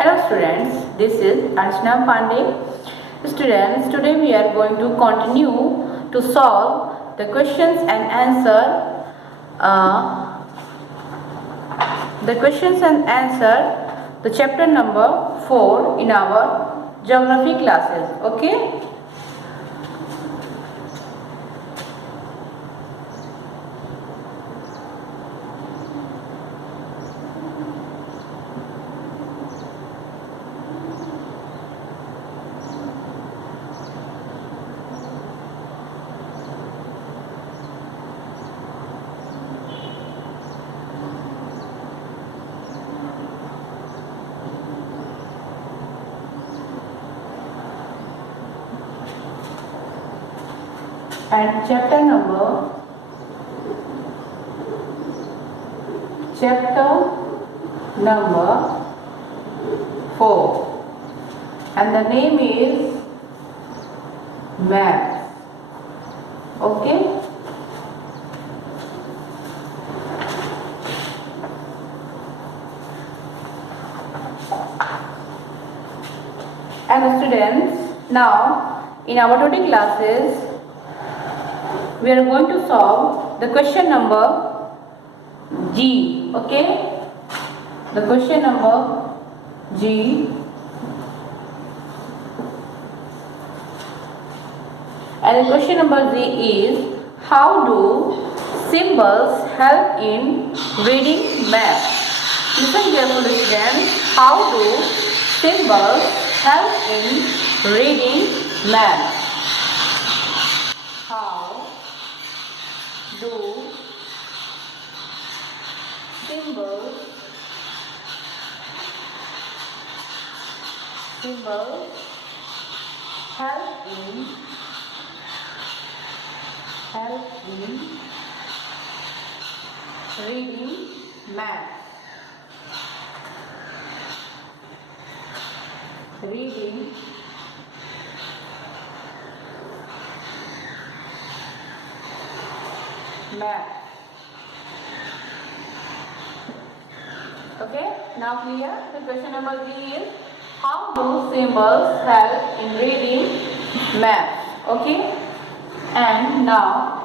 Hello students, this is Archana Pandey. Students, today we are going to continue to solve the questions and answer the chapter number 4 in our geography classes. Okay. And chapter number 4, and the name is maps. Okay. And students, now in our today classes we are going to solve the question number G. Okay, the question number G, and the question number G is, how do symbols help in reading maps? Listen carefully students, how do symbols help in reading maps? How do symbols help in reading maps? Reading maps. Okay, now clear? The question number 3 is, how do symbols help in reading maps? Okay, and now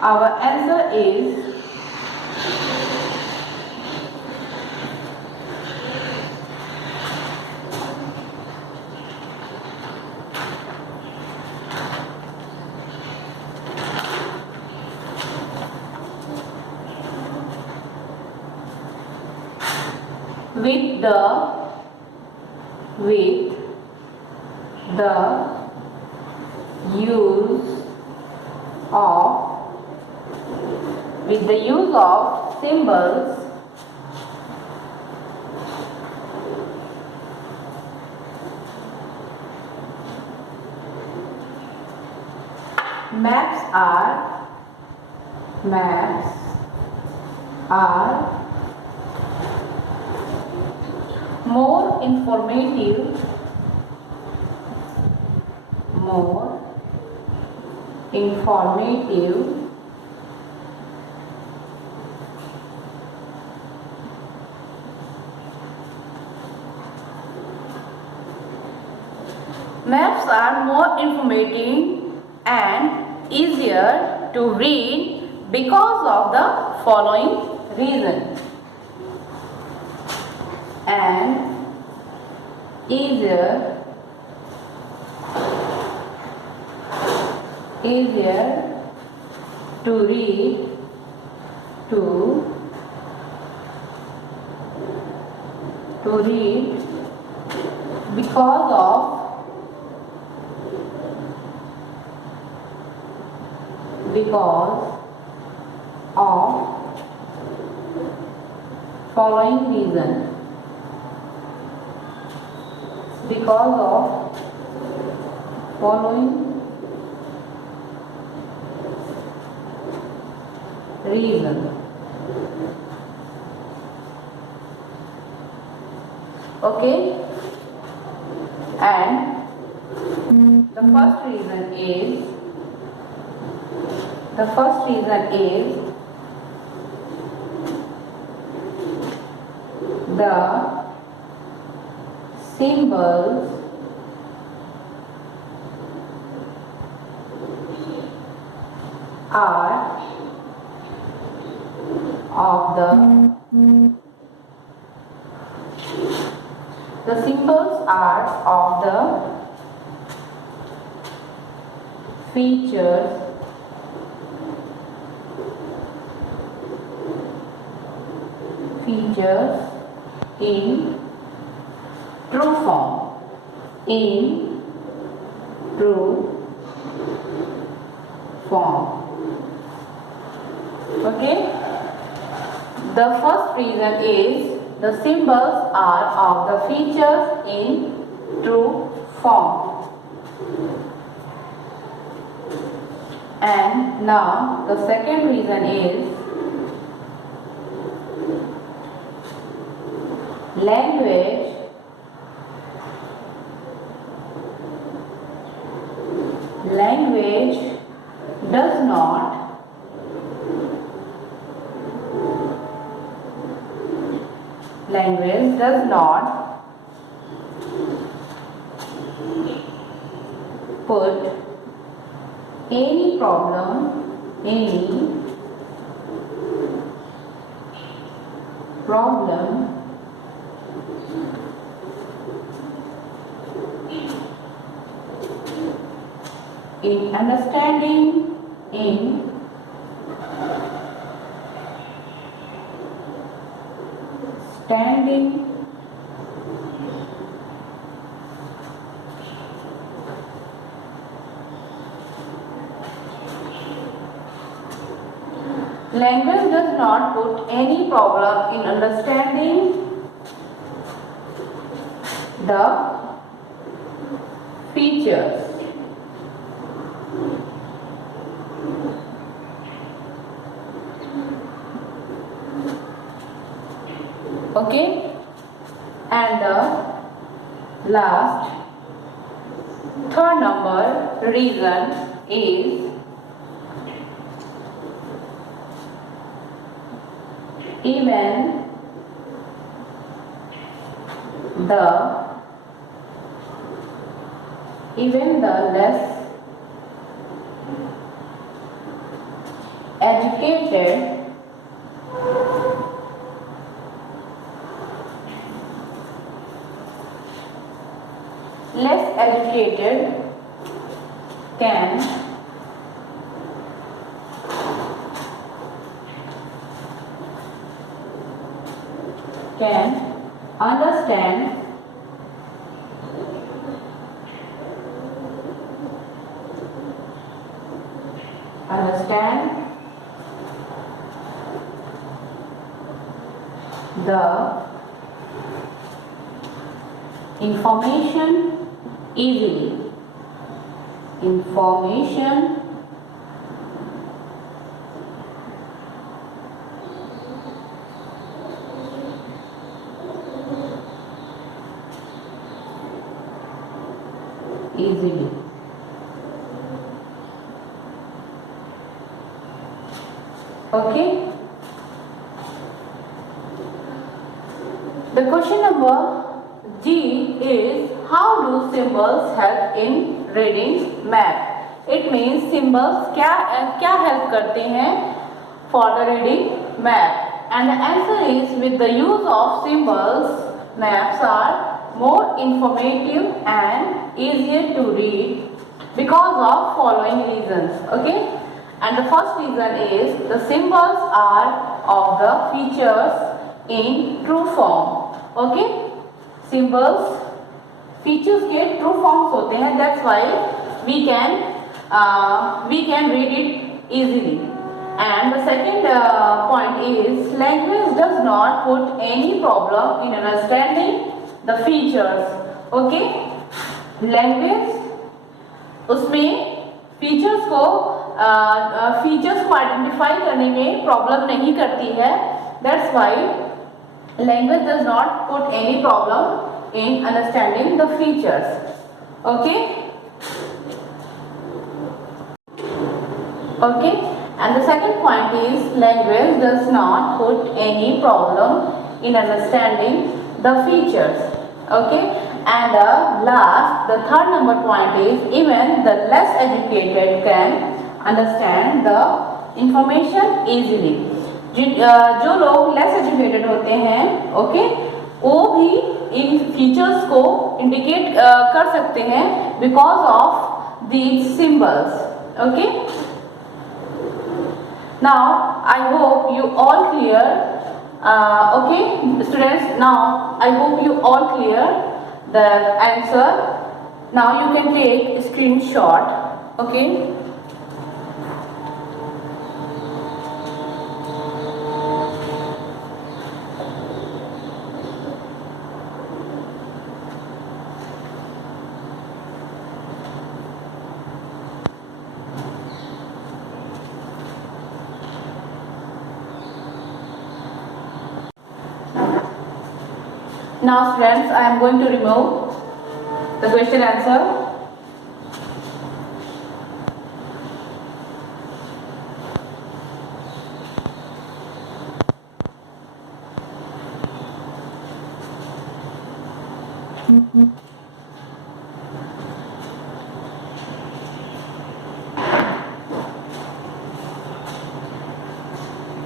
our answer is with the use of symbols, maps are more informative maps are more informative and easier to read because of the following reason. And easier to read because of following reason. Because of following reason. Okay, and the first reason is the symbols are of the symbols are of the features in true form. In true form. Okay. The first reason is the symbols are of the features in true form. And now the second reason is language does not put any problem in understanding language does not put any problem in understanding the features. Okay, and the last third number reason is even the less educated can understand the information easily. Okay. The question number G is, how do symbols help in reading map? It means symbols क्या help करते हैं for the reading map? And the answer is, with the use of symbols, maps are more informative and easier to read because of following reasons. Okay. And the first reason is the symbols are of the features in true form. Okay, symbols features के true forms होते हैं. That's why we can read it easily. And the second point is, language does not put any problem in understanding the features. Okay, language उसमें features को identify करने में problem नहीं करती है. That's why language does not put any problem in understanding the features. Okay, and the second point is, language does not put any problem in understanding the features. Okay, and last, the third number point is even the less educated can understand the information easily. जो लोग less educated होते हैं, okay, वो भी इन features को indicate कर सकते हैं because of these symbols. Okay, now I hope you all clear. Okay, students, now I hope you all clear the answer. Now you can take a screenshot. Okay. Now students, I am going to remove the question answer.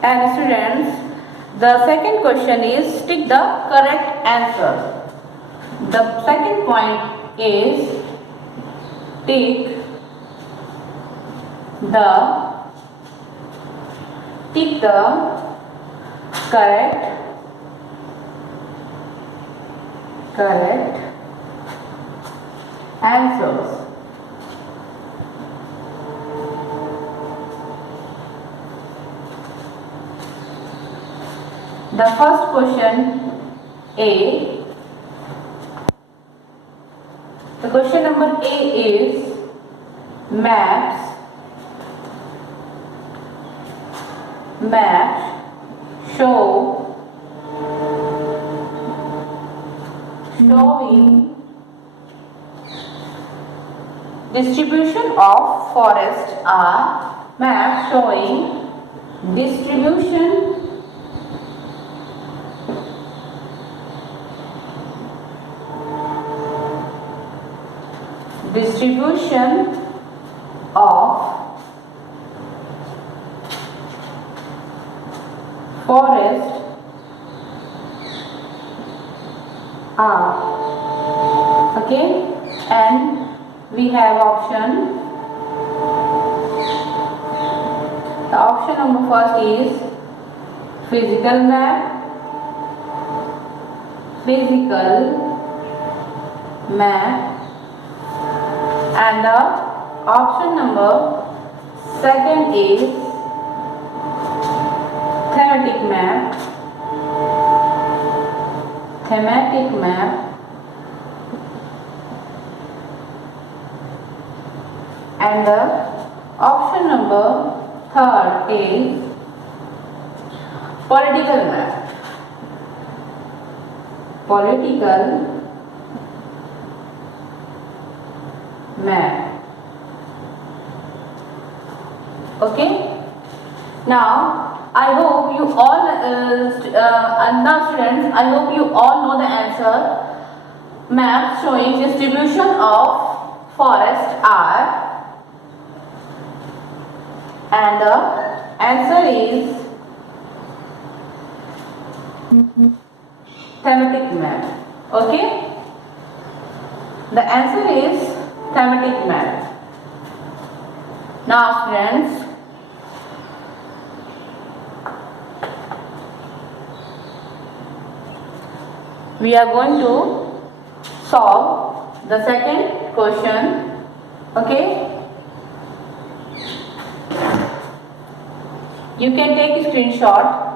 And students, the second question is tick the correct answer. The second point is tick the correct answers. The first question A. The question number A is maps showing distribution of forest are maps showing distribution of forest are, okay, and we have option. The option number first is physical map, and the option number second is thematic map, and the option number third is political map. Okay, now I hope you all now students, I hope you all know the answer. Maps showing distribution of forest are, and the answer is thematic map. Okay, the answer is thematic map. Now students, we are going to solve the second question. Okay, you can take a screenshot.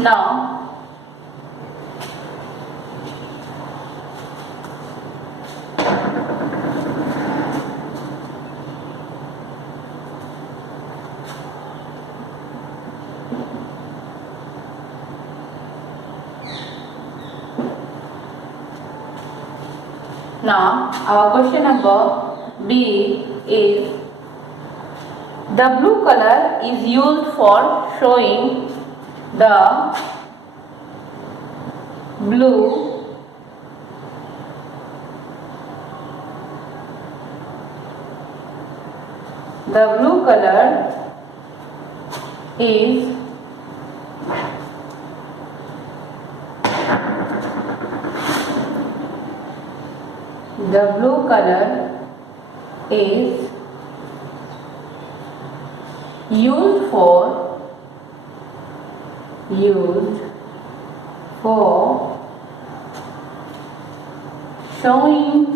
Now our question number B is The blue color is used for showing the blue color is used for showing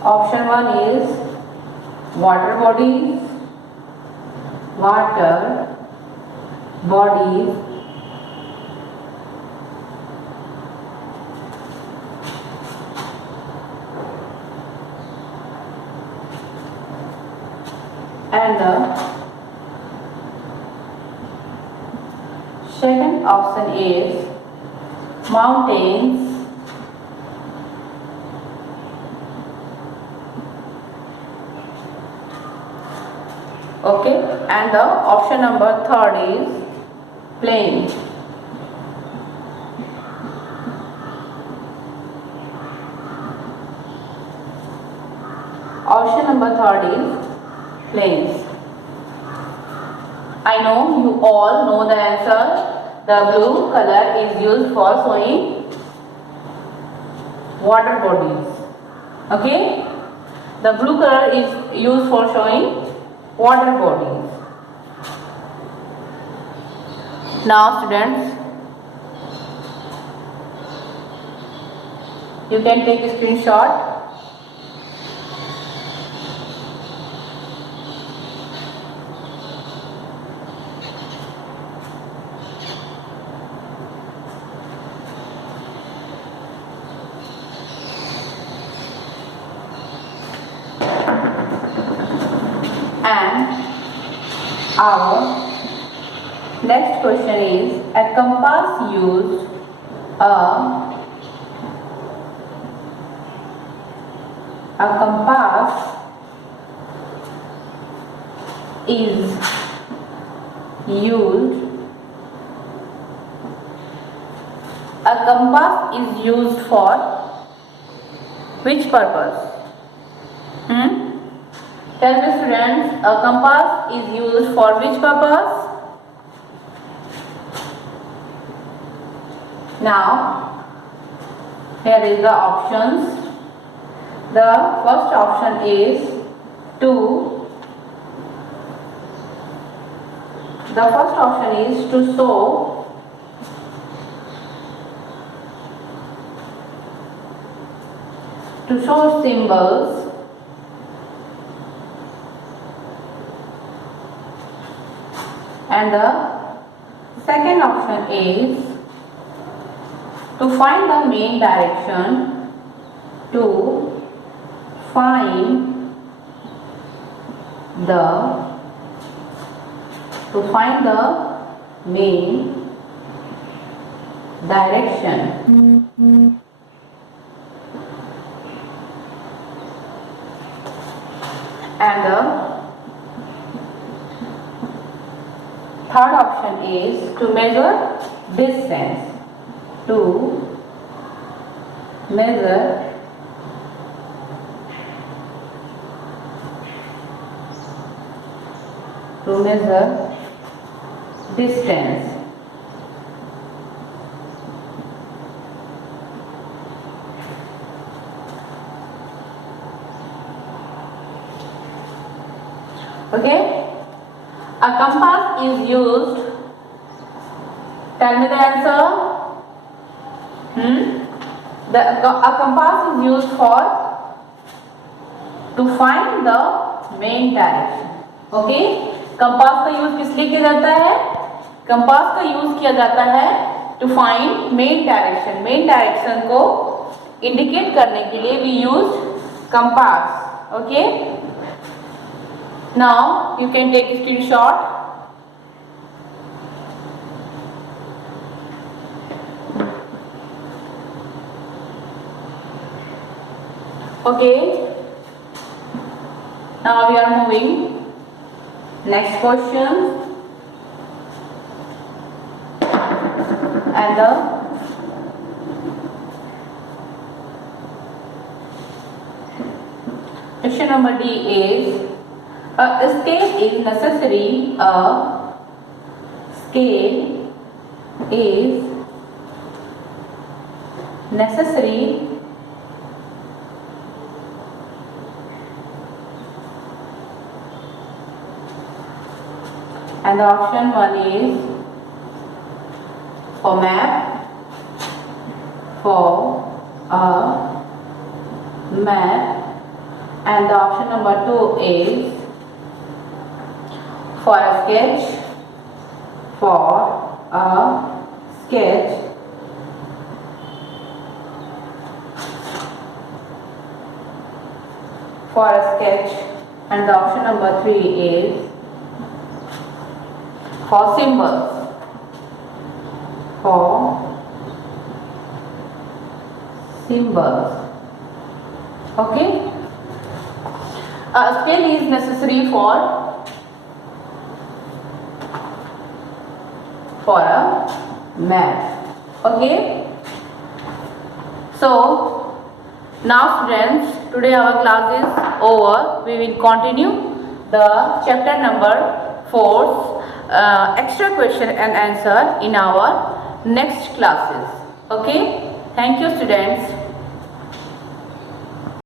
option 1 is water bodies, and the second option is mountains, okay, and the option number third is plain. Option number third is plains. I know you all know the answer. The blue color is used for showing water bodies. Okay, the blue color is used for showing water bodies. Now students, you can take a screenshot. And our next question is, a compass used is used for which purpose? Tell me students, a compass is used for which purpose? Now, here is the options. The first option is to show symbols and the second option is to find the main direction, to find the main direction. And the third option is to measure distance, to measure distance. Okay, a compass is used. Tell me the answer. A compass is used for to find the main direction. Okay, compass का use किस लिए किया जाता है? Compass का use किया जाता है to find main direction. Main direction को इंडिकेट करने के लिए we use compass. Okay, Now you can take a screenshot. Okay. Now we are moving. Next question. And the question number D is a scale is necessary. A scale is necessary and the option 1 is for map, for a map, and the option number 2 is for a sketch, for a sketch, for a sketch, and the option number 3 is for symbols, for symbols. Okay. A scale is necessary for a map. Okay. So now students, today our class is over. We will continue the chapter number 4 extra question and answer in our next classes. Okay. Thank you students.